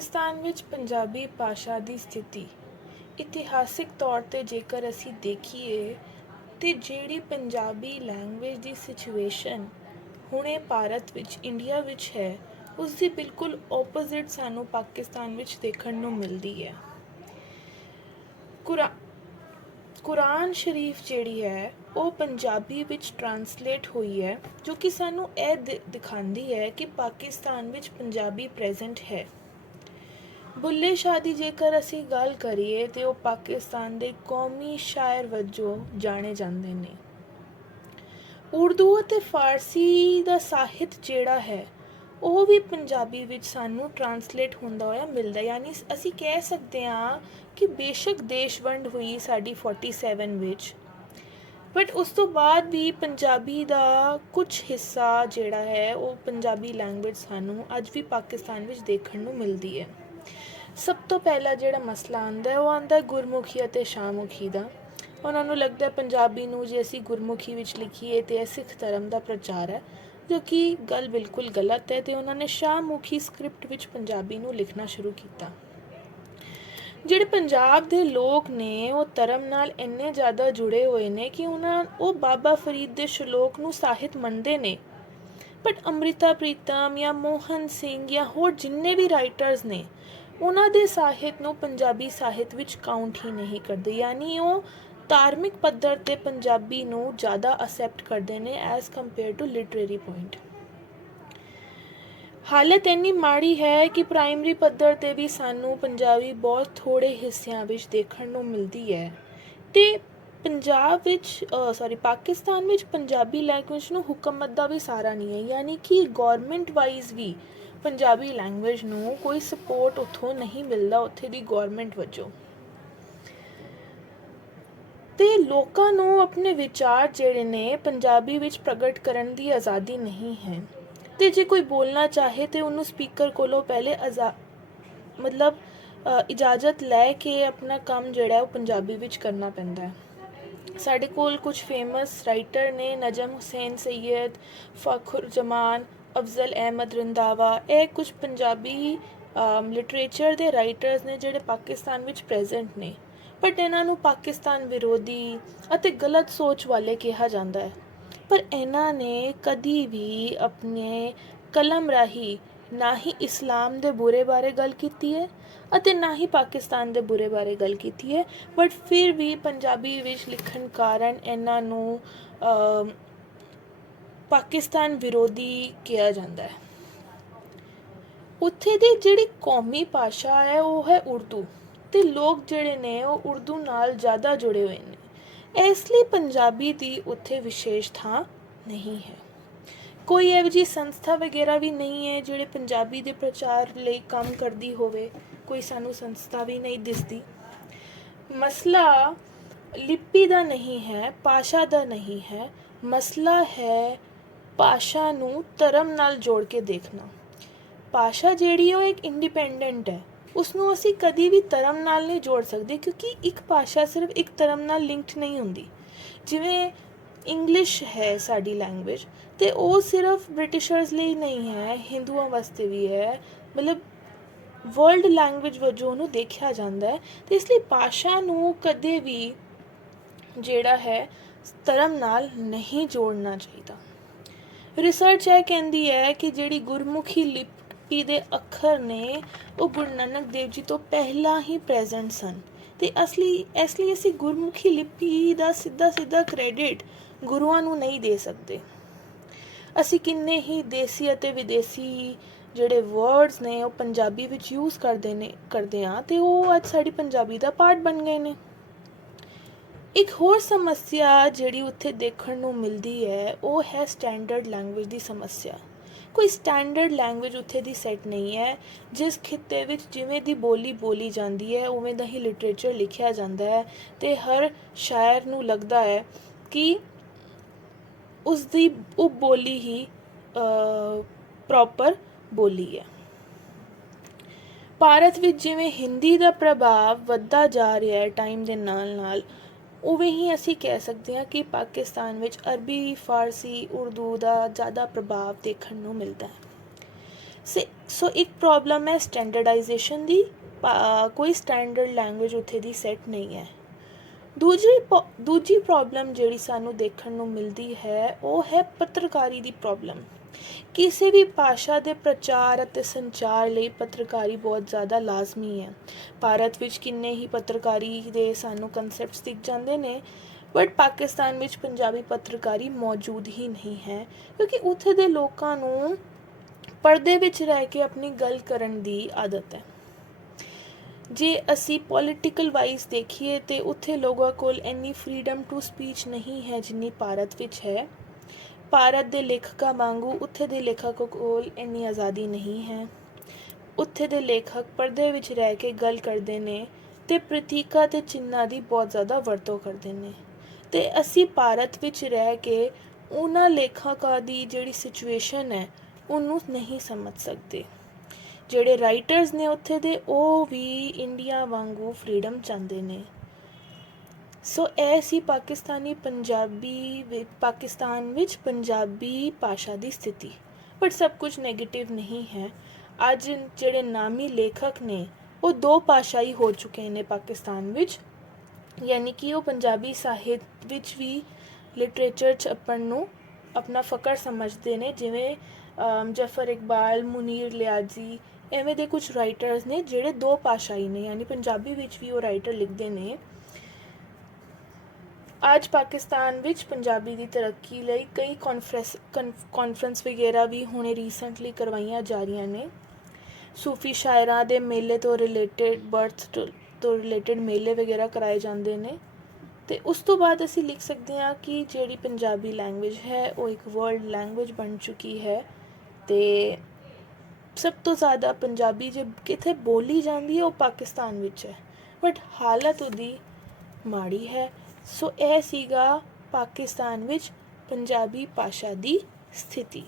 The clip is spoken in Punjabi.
ਪਾਕਿਸਤਾਨ ਵਿੱਚ ਪੰਜਾਬੀ ਭਾਸ਼ਾ ਦੀ ਸਥਿਤੀ ਇਤਿਹਾਸਿਕ ਤੌਰ 'ਤੇ ਜੇਕਰ ਅਸੀਂ ਦੇਖੀਏ ਤੇ ਜਿਹੜੀ ਪੰਜਾਬੀ ਲੈਂਗੁਏਜ ਦੀ ਸਿਚੁਏਸ਼ਨ ਹੁਣੇ ਭਾਰਤ ਵਿੱਚ ਇੰਡੀਆ ਵਿੱਚ ਹੈ ਉਸ ਦੀ ਬਿਲਕੁਲ ਓਪੋਜ਼ਿਟ ਸਾਨੂੰ ਪਾਕਿਸਤਾਨ ਵਿੱਚ ਦੇਖਣ ਨੂੰ ਮਿਲਦੀ ਹੈ। ਕੁਰਾਨ ਸ਼ਰੀਫ ਜਿਹੜੀ ਹੈ ਉਹ ਪੰਜਾਬੀ ਵਿੱਚ ਟਰਾਂਸਲੇਟ ਹੋਈ ਹੈ, ਜੋ ਕਿ ਸਾਨੂੰ ਇਹ ਦਿਖਾਉਂਦੀ ਹੈ ਕਿ ਪਾਕਿਸਤਾਨ ਵਿੱਚ ਪੰਜਾਬੀ ਪ੍ਰੈਜ਼ੈਂਟ ਹੈ। ਬੁੱਲੇ ਸ਼ਾਹ ਦੀ ਜੇਕਰ ਅਸੀਂ ਗੱਲ ਕਰੀਏ ਤੇ ਉਹ ਪਾਕਿਸਤਾਨ ਦੇ ਕੌਮੀ ਸ਼ਾਇਰ ਵਜੋਂ ਜਾਣੇ ਜਾਂਦੇ ਨੇ। ਉਰਦੂ ਅਤੇ ਫਾਰਸੀ ਦਾ ਸਾਹਿਤ ਜਿਹੜਾ ਹੈ ਉਹ ਵੀ ਪੰਜਾਬੀ ਵਿੱਚ ਸਾਨੂੰ ਟਰਾਂਸਲੇਟ ਹੁੰਦਾ ਹੋਇਆ ਮਿਲਦਾ, ਯਾਨੀ ਅਸੀਂ ਕਹਿ ਸਕਦੇ ਹਾਂ ਕਿ ਬੇਸ਼ੱਕ ਦੇਸ਼ ਵੰਡ ਹੋਈ ਸਾਡੀ 47 ਵਿੱਚ, ਬਟ ਉਸ ਤੋਂ ਬਾਅਦ ਵੀ ਪੰਜਾਬੀ ਦਾ ਕੁਝ ਹਿੱਸਾ ਜਿਹੜਾ ਹੈ ਉਹ ਪੰਜਾਬੀ ਲੈਂਗੁਏਜ ਸਾਨੂੰ ਅੱਜ ਵੀ ਪਾਕਿਸਤਾਨ ਵਿੱਚ ਦੇਖਣ ਨੂੰ ਮਿਲਦੀ ਹੈ। ਸਭ ਤੋਂ ਪਹਿਲਾ ਜਿਹੜਾ ਮਸਲਾ ਆਉਂਦਾ ਉਹ ਆਉਂਦਾ ਗੁਰਮੁਖੀ ਅਤੇ ਸ਼ਾਹਮੁਖੀ ਦਾ। ਉਹਨਾਂ ਨੂੰ ਲੱਗਦਾ ਪੰਜਾਬੀ ਨੂੰ ਜੇ ਅਸੀਂ ਗੁਰਮੁਖੀ ਵਿੱਚ ਲਿਖੀਏ ਤੇ ਇਹ ਸਿੱਖ ਧਰਮ ਦਾ ਪ੍ਰਚਾਰ ਹੈ, ਜੋ ਕਿ ਗੱਲ ਬਿਲਕੁਲ ਗਲਤ ਹੈ, ਤੇ ਉਹਨਾਂ ਨੇ ਸ਼ਾਹਮੁਖੀ ਸਕ੍ਰਿਪਟ ਵਿੱਚ ਪੰਜਾਬੀ ਨੂੰ ਲਿਖਣਾ ਸ਼ੁਰੂ ਕੀਤਾ। ਜਿਹੜੇ ਪੰਜਾਬ ਦੇ ਲੋਕ ਨੇ ਉਹ ਧਰਮ ਨਾਲ ਇੰਨੇ ਜ਼ਿਆਦਾ ਜੁੜੇ ਹੋਏ ਨੇ ਕਿ ਉਹ ਬਾਬਾ ਫਰੀਦ ਦੇ ਸ਼ਲੋਕ ਨੂੰ ਸਾਹਿਤ ਮੰਨਦੇ ਨੇ, ਬਟ ਅੰਮ੍ਰਿਤਾ ਪ੍ਰੀਤਮ ਜਾਂ ਮੋਹਨ ਸਿੰਘ ਜਾਂ ਹੋਰ ਜਿੰਨੇ ਵੀ ਰਾਈਟਰਸ ਨੇ ਉਹਨਾਂ ਦੇ ਸਾਹਿਤ ਨੂੰ ਪੰਜਾਬੀ ਸਾਹਿਤ ਵਿੱਚ ਕਾਊਂਟ ਹੀ ਨਹੀਂ ਕਰਦੇ, ਯਾਨੀ ਉਹ ਧਾਰਮਿਕ ਪੱਧਰ 'ਤੇ ਪੰਜਾਬੀ ਨੂੰ ਜ਼ਿਆਦਾ ਅਸੈਪਟ ਕਰਦੇ ਨੇ as compare to literary point. ਹਾਲਤ ਇੰਨੀ ਮਾੜੀ ਹੈ ਕਿ ਪ੍ਰਾਇਮਰੀ ਪੱਧਰ 'ਤੇ ਵੀ ਸਾਨੂੰ ਪੰਜਾਬੀ ਬਹੁਤ ਥੋੜ੍ਹੇ ਹਿੱਸਿਆਂ ਵਿੱਚ ਦੇਖਣ ਨੂੰ ਮਿਲਦੀ ਹੈ, ਅਤੇ ਪਾਕਿਸਤਾਨ ਵਿੱਚ ਪੰਜਾਬੀ ਲੈਂਗੁਏਜ ਨੂੰ ਹੁਕੂਮਤ ਦਾ ਵੀ ਸਹਾਰਾ ਨਹੀਂ ਹੈ, ਯਾਨੀ ਕਿ ਗੌਰਮੈਂਟ ਵਾਈਜ਼ ਵੀ ਪੰਜਾਬੀ ਲੈਂਗੁਏਜ ਨੂੰ ਕੋਈ ਸਪੋਰਟ ਉੱਥੋਂ ਨਹੀਂ ਮਿਲਦਾ ਉੱਥੇ ਦੀ ਗੌਰਮੈਂਟ ਵਜੋਂ। ਅਤੇ ਲੋਕਾਂ ਨੂੰ ਆਪਣੇ ਵਿਚਾਰ ਜਿਹੜੇ ਨੇ ਪੰਜਾਬੀ ਵਿੱਚ ਪ੍ਰਗਟ ਕਰਨ ਦੀ ਆਜ਼ਾਦੀ ਨਹੀਂ ਹੈ, ਅਤੇ ਜੇ ਕੋਈ ਬੋਲਣਾ ਚਾਹੇ ਤਾਂ ਉਹਨੂੰ ਸਪੀਕਰ ਕੋਲੋਂ ਪਹਿਲੇ ਇਜਾਜ਼ਤ ਲੈ ਕੇ ਆਪਣਾ ਕੰਮ ਜਿਹੜਾ ਉਹ ਪੰਜਾਬੀ ਵਿੱਚ ਕਰਨਾ ਪੈਂਦਾ ਹੈ। ਸਾਡੇ ਕੋਲ ਕੁਝ ਫੇਮਸ ਰਾਈਟਰ ਨੇ, ਨਜਮ ਹੁਸੈਨ ਸੈਯਦ, ਫਖਰ ਜਮਾਨ, ਅਫਜ਼ਲ ਅਹਿਮਦ ਰੰਧਾਵਾ, ਇਹ ਕੁਝ ਪੰਜਾਬੀ ਲਿਟਰੇਚਰ ਦੇ ਰਾਈਟਰਸ ਨੇ ਜਿਹੜੇ ਪਾਕਿਸਤਾਨ ਵਿੱਚ ਪ੍ਰੈਜ਼ੈਂਟ ਨੇ, ਬਟ ਇਹਨਾਂ ਨੂੰ ਪਾਕਿਸਤਾਨ ਵਿਰੋਧੀ ਅਤੇ ਗਲਤ ਸੋਚ ਵਾਲੇ ਕਿਹਾ ਜਾਂਦਾ ਹੈ। ਪਰ ਇਹਨਾਂ ਨੇ ਕਦੀ ਵੀ ਆਪਣੇ ਕਲਮ ਰਾਹੀਂ ਨਾ ਹੀ ਇਸਲਾਮ ਦੇ ਬੁਰੇ ਬਾਰੇ ਗੱਲ ਕੀਤੀ ਹੈ ਅਤੇ ਨਾ ਹੀ ਪਾਕਿਸਤਾਨ ਦੇ ਬੁਰੇ ਬਾਰੇ ਗੱਲ ਕੀਤੀ ਹੈ, ਬਟ ਫਿਰ ਵੀ ਪੰਜਾਬੀ ਵਿੱਚ ਲਿਖਣ ਕਾਰਨ ਇਹਨਾਂ ਨੂੰ ਪਾਕਿਸਤਾਨ ਵਿਰੋਧੀ ਕਿਹਾ ਜਾਂਦਾ ਹੈ। ਉੱਥੇ ਦੀ ਜਿਹੜੀ ਕੌਮੀ ਭਾਸ਼ਾ ਹੈ ਉਹ ਹੈ ਉਰਦੂ, ਅਤੇ ਲੋਕ ਜਿਹੜੇ ਨੇ ਉਹ ਉਰਦੂ ਨਾਲ ਜ਼ਿਆਦਾ ਜੁੜੇ ਹੋਏ ਨੇ, ਇਸ ਲਈ ਪੰਜਾਬੀ ਦੀ ਉੱਥੇ ਵਿਸ਼ੇਸ਼ ਥਾਂ ਨਹੀਂ ਹੈ। ਕੋਈ ਇਹੋ ਜਿਹੀ ਸੰਸਥਾ ਵਗੈਰਾ ਵੀ ਨਹੀਂ ਹੈ ਜਿਹੜੇ ਪੰਜਾਬੀ ਦੇ ਪ੍ਰਚਾਰ ਲਈ ਕੰਮ ਕਰਦੀ ਹੋਵੇ, ਕੋਈ ਸਾਨੂੰ ਸੰਸਥਾ ਵੀ ਨਹੀਂ ਦਿਸਦੀ। ਮਸਲਾ ਲਿਪੀ ਦਾ ਨਹੀਂ ਹੈ, ਭਾਸ਼ਾ ਦਾ ਨਹੀਂ ਹੈ, ਮਸਲਾ ਹੈ ਭਾਸ਼ਾ ਨੂੰ ਧਰਮ ਨਾਲ ਜੋੜ ਕੇ ਦੇਖਣਾ। ਭਾਸ਼ਾ ਜਿਹੜੀ ਉਹ ਇੱਕ ਇੰਡੀਪੈਂਡੈਂਟ ਹੈ, ਉਸਨੂੰ ਅਸੀਂ ਕਦੀ ਵੀ ਧਰਮ ਨਾਲ ਨਹੀਂ ਜੋੜ ਸਕਦੇ, ਕਿਉਂਕਿ ਇੱਕ ਭਾਸ਼ਾ ਸਿਰਫ ਇੱਕ ਧਰਮ ਨਾਲ ਲਿੰਕਡ ਨਹੀਂ ਹੁੰਦੀ। ਜਿਵੇਂ ਇੰਗਲਿਸ਼ ਹੈ ਸਾਡੀ ਲੈਂਗੁਏਜ, ਅਤੇ ਉਹ ਸਿਰਫ ਬ੍ਰਿਟਿਸ਼ਰਸ ਲਈ ਨਹੀਂ ਹੈ, ਹਿੰਦੂਆਂ ਵਾਸਤੇ ਵੀ ਹੈ, ਵਰਲਡ ਲੈਂਗੁਏਜ ਵਜੋਂ ਉਹਨੂੰ ਦੇਖਿਆ ਜਾਂਦਾ ਹੈ, ਅਤੇ ਇਸ ਲਈ ਭਾਸ਼ਾ ਨੂੰ ਕਦੇ ਵੀ ਜਿਹੜਾ ਹੈ ਧਰਮ ਨਾਲ ਨਹੀਂ ਜੋੜਨਾ ਚਾਹੀਦਾ। ਰਿਸਰਚ ਇਹ ਕਹਿੰਦੀ ਹੈ ਕਿ ਜਿਹੜੀ ਗੁਰਮੁਖੀ ਲਿਪੀ ਦੇ ਅੱਖਰ ਨੇ ਉਹ ਗੁਰੂ ਨਾਨਕ ਦੇਵ ਜੀ ਤੋਂ ਪਹਿਲਾਂ ਹੀ ਪ੍ਰੈਜ਼ੈਂਟ ਸਨ, ਅਤੇ ਇਸ ਲਈ ਅਸੀਂ ਗੁਰਮੁਖੀ ਲਿਪੀ ਦਾ ਸਿੱਧਾ ਕ੍ਰੈਡਿਟ ਗੁਰੂਆਂ ਨੂੰ ਨਹੀਂ ਦੇ ਸਕਦੇ। ਅਸੀਂ ਕਿੰਨੇ ਹੀ ਦੇਸੀ ਅਤੇ ਵਿਦੇਸੀ ਜਿਹੜੇ ਵਰਡਸ ਨੇ ਉਹ ਪੰਜਾਬੀ ਵਿੱਚ ਯੂਜ਼ ਕਰਦੇ ਹਾਂ, ਅਤੇ ਉਹ ਅੱਜ ਸਾਡੀ ਪੰਜਾਬੀ ਦਾ ਪਾਰਟ ਬਣ ਗਏ ਨੇ। ਇੱਕ ਹੋਰ ਸਮੱਸਿਆ ਜਿਹੜੀ ਉੱਥੇ ਦੇਖਣ ਨੂੰ ਮਿਲਦੀ ਹੈ ਉਹ ਹੈ ਸਟੈਂਡਰਡ ਲੈਂਗੁਏਜ ਦੀ ਸਮੱਸਿਆ। ਕੋਈ ਸਟੈਂਡਰਡ ਲੈਂਗੁਏਜ ਉੱਥੇ ਦੀ ਸੈੱਟ ਨਹੀਂ ਹੈ। ਜਿਸ ਖਿੱਤੇ ਵਿੱਚ ਜਿਵੇਂ ਦੀ ਬੋਲੀ ਜਾਂਦੀ ਹੈ ਉਵੇਂ ਦਾ ਹੀ ਲਿਟਰੇਚਰ ਲਿਖਿਆ ਜਾਂਦਾ ਹੈ, ਅਤੇ ਹਰ ਸ਼ਾਇਰ ਨੂੰ ਲੱਗਦਾ ਹੈ ਕਿ ਉਸਦੀ ਉਹ ਬੋਲੀ ਹੀ ਪ੍ਰੋਪਰ ਬੋਲੀ ਹੈ। ਭਾਰਤ ਵਿੱਚ ਜਿਵੇਂ ਹਿੰਦੀ ਦਾ ਪ੍ਰਭਾਵ ਵੱਧਦਾ ਜਾ ਰਿਹਾ ਹੈ ਟਾਈਮ ਦੇ ਨਾਲ, ਉਵੇਂ ਹੀ ਅਸੀਂ ਕਹਿ ਸਕਦੇ ਹਾਂ ਕਿ ਪਾਕਿਸਤਾਨ ਵਿੱਚ ਅਰਬੀ, ਫਾਰਸੀ, ਉਰਦੂ ਦਾ ਜ਼ਿਆਦਾ ਪ੍ਰਭਾਵ ਦੇਖਣ ਨੂੰ ਮਿਲਦਾ ਹੈ। ਸੋ ਇੱਕ ਪ੍ਰੋਬਲਮ ਹੈ ਸਟੈਂਡਰਡਾਈਜੇਸ਼ਨ ਦੀ, ਕੋਈ ਸਟੈਂਡਰਡ ਲੈਂਗੁਏਜ ਉੱਥੇ ਦੀ ਸੈੱਟ ਨਹੀਂ ਹੈ। ਦੂਜੀ ਪ੍ਰੋਬਲਮ ਜਿਹੜੀ ਸਾਨੂੰ ਦੇਖਣ ਨੂੰ ਮਿਲਦੀ ਹੈ ਉਹ ਹੈ ਪੱਤਰਕਾਰੀ ਦੀ ਪ੍ਰੋਬਲਮ। ਕਿਸੇ ਵੀ ਭਾਸ਼ਾ ਦੇ ਪ੍ਰਚਾਰ ਅਤੇ ਸੰਚਾਰ ਲਈ ਪੱਤਰਕਾਰੀ ਬਹੁਤ ਜ਼ਿਆਦਾ ਲਾਜ਼ਮੀ ਹੈ। ਭਾਰਤ ਵਿੱਚ ਕਿੰਨੇ ਹੀ ਪੱਤਰਕਾਰੀ ਦੇ ਸਾਨੂੰ ਕਨਸੈਪਟਸ ਦਿਖ ਜਾਂਦੇ ਨੇ, ਬਟ ਪਾਕਿਸਤਾਨ ਵਿੱਚ ਪੰਜਾਬੀ ਪੱਤਰਕਾਰੀ ਮੌਜੂਦ ਹੀ ਨਹੀਂ ਹੈ, ਕਿਉਂਕਿ ਉੱਥੇ ਦੇ ਲੋਕਾਂ ਨੂੰ ਪਰਦੇ ਵਿੱਚ ਰਹਿ ਕੇ ਆਪਣੀ ਗੱਲ ਕਰਨ ਦੀ ਆਦਤ ਹੈ। ਜੇ ਅਸੀਂ ਪੋਲੀਟੀਕਲ ਵਾਈਜ਼ ਦੇਖੀਏ ਤਾਂ ਉੱਥੇ ਲੋਕਾਂ ਕੋਲ ਇੰਨੀ ਫਰੀडम ਟੂ ਸਪੀਚ ਨਹੀਂ ਹੈ ਜਿੰਨੀ ਭਾਰਤ ਵਿੱਚ ਹੈ। ਭਾਰਤ ਦੇ ਲੇਖਕਾਂ ਵਾਂਗੂ ਉੱਥੇ ਦੇ ਲੇਖਕਾਂ ਕੋਲ ਇੰਨੀ ਆਜ਼ਾਦੀ ਨਹੀਂ ਹੈ। ਉੱਥੇ ਦੇ ਲੇਖਕ ਪਰਦੇ ਵਿੱਚ ਰਹਿ ਕੇ ਗੱਲ ਕਰਦੇ ਨੇ ਅਤੇ ਪ੍ਰਤੀਕਾਂ ਅਤੇ ਚਿੰਨ੍ਹਾਂ ਦੀ ਬਹੁਤ ਜ਼ਿਆਦਾ ਵਰਤੋਂ ਕਰਦੇ ਨੇ, ਅਤੇ ਅਸੀਂ ਭਾਰਤ ਵਿੱਚ ਰਹਿ ਕੇ ਉਹਨਾਂ ਲੇਖਕਾਂ ਦੀ ਜਿਹੜੀ ਸਿਚੁਏਸ਼ਨ ਹੈ ਉਹਨੂੰ ਨਹੀਂ ਸਮਝ ਸਕਦੇ। ਜਿਹੜੇ ਰਾਈਟਰਸ ਨੇ ਉੱਥੇ ਦੇ ਉਹ ਵੀ ਇੰਡੀਆ ਵਾਂਗੂ ਫਰੀडम ਚਾਹੁੰਦੇ ਨੇ। ਸੋ ਇਹ ਸੀ ਪਾਕਿਸਤਾਨ ਵਿੱਚ ਪੰਜਾਬੀ ਭਾਸ਼ਾ ਦੀ ਸਥਿਤੀ। ਬਟ ਸਭ ਕੁਝ ਨੈਗੇਟਿਵ ਨਹੀਂ ਹੈ। ਅੱਜ ਜਿਹੜੇ ਨਾਮੀ ਲੇਖਕ ਨੇ ਉਹ 2 ਭਾਸ਼ਾਈ ਹੋ ਚੁੱਕੇ ਨੇ ਪਾਕਿਸਤਾਨ ਵਿੱਚ, ਯਾਨੀ ਕਿ ਉਹ ਪੰਜਾਬੀ ਸਾਹਿਤ ਵਿੱਚ ਵੀ ਲਿਟਰੇਚਰ ਛਪਣ ਨੂੰ ਆਪਣਾ ਫਕਰ ਸਮਝਦੇ ਨੇ, ਜਿਵੇਂ ਜਫਰ ਇਕਬਾਲ, ਮੁਨੀਰ ਲਿਆਜੀ, ਐਵੇਂ ਦੇ ਕੁਝ ਰਾਈਟਰਸ ਨੇ ਜਿਹੜੇ 2 ਭਾਸ਼ਾਈ ਨੇ, ਯਾਨੀ ਪੰਜਾਬੀ ਵਿੱਚ ਵੀ ਉਹ ਰਾਈਟਰ ਲਿਖਦੇ ਨੇ। ਅੱਜ ਪਾਕਿਸਤਾਨ ਵਿੱਚ ਪੰਜਾਬੀ ਦੀ ਤਰੱਕੀ ਲਈ ਕਈ ਕਾਨਫਰੰਸ ਵਗੈਰਾ ਵੀ ਹੁਣੇ ਰੀਸੈਂਟਲੀ ਕਰਵਾਈਆਂ ਜਾ ਰਹੀਆਂ ਨੇ। ਸੂਫੀ ਸ਼ਾਇਰਾਂ ਦੇ ਮੇਲੇ ਤੋਂ ਰਿਲੇਟਡ, ਬਰਥ ਤੋਂ ਰਿਲੇਟਡ ਮੇਲੇ ਵਗੈਰਾ ਕਰਾਏ ਜਾਂਦੇ ਨੇ, ਅਤੇ ਉਸ ਤੋਂ ਬਾਅਦ ਅਸੀਂ ਲਿਖ ਸਕਦੇ ਹਾਂ ਕਿ ਜਿਹੜੀ ਪੰਜਾਬੀ ਲੈਂਗੁਏਜ ਹੈ ਉਹ ਇੱਕ ਵਰਲਡ ਲੈਂਗੁਏਜ ਬਣ ਚੁੱਕੀ ਹੈ, ਅਤੇ ਸਭ ਤੋਂ ਜ਼ਿਆਦਾ ਪੰਜਾਬੀ ਜੇ ਕਿਤੇ ਬੋਲੀ ਜਾਂਦੀ ਹੈ ਉਹ ਪਾਕਿਸਤਾਨ ਵਿੱਚ ਹੈ, ਬਟ ਹਾਲਤ ਉਹਦੀ ਮਾੜੀ ਹੈ। ਸੋ ਇਹ ਸੀਗਾ ਪਾਕਿਸਤਾਨ ਵਿੱਚ ਪੰਜਾਬੀ ਭਾਸ਼ਾ ਦੀ ਸਥਿਤੀ।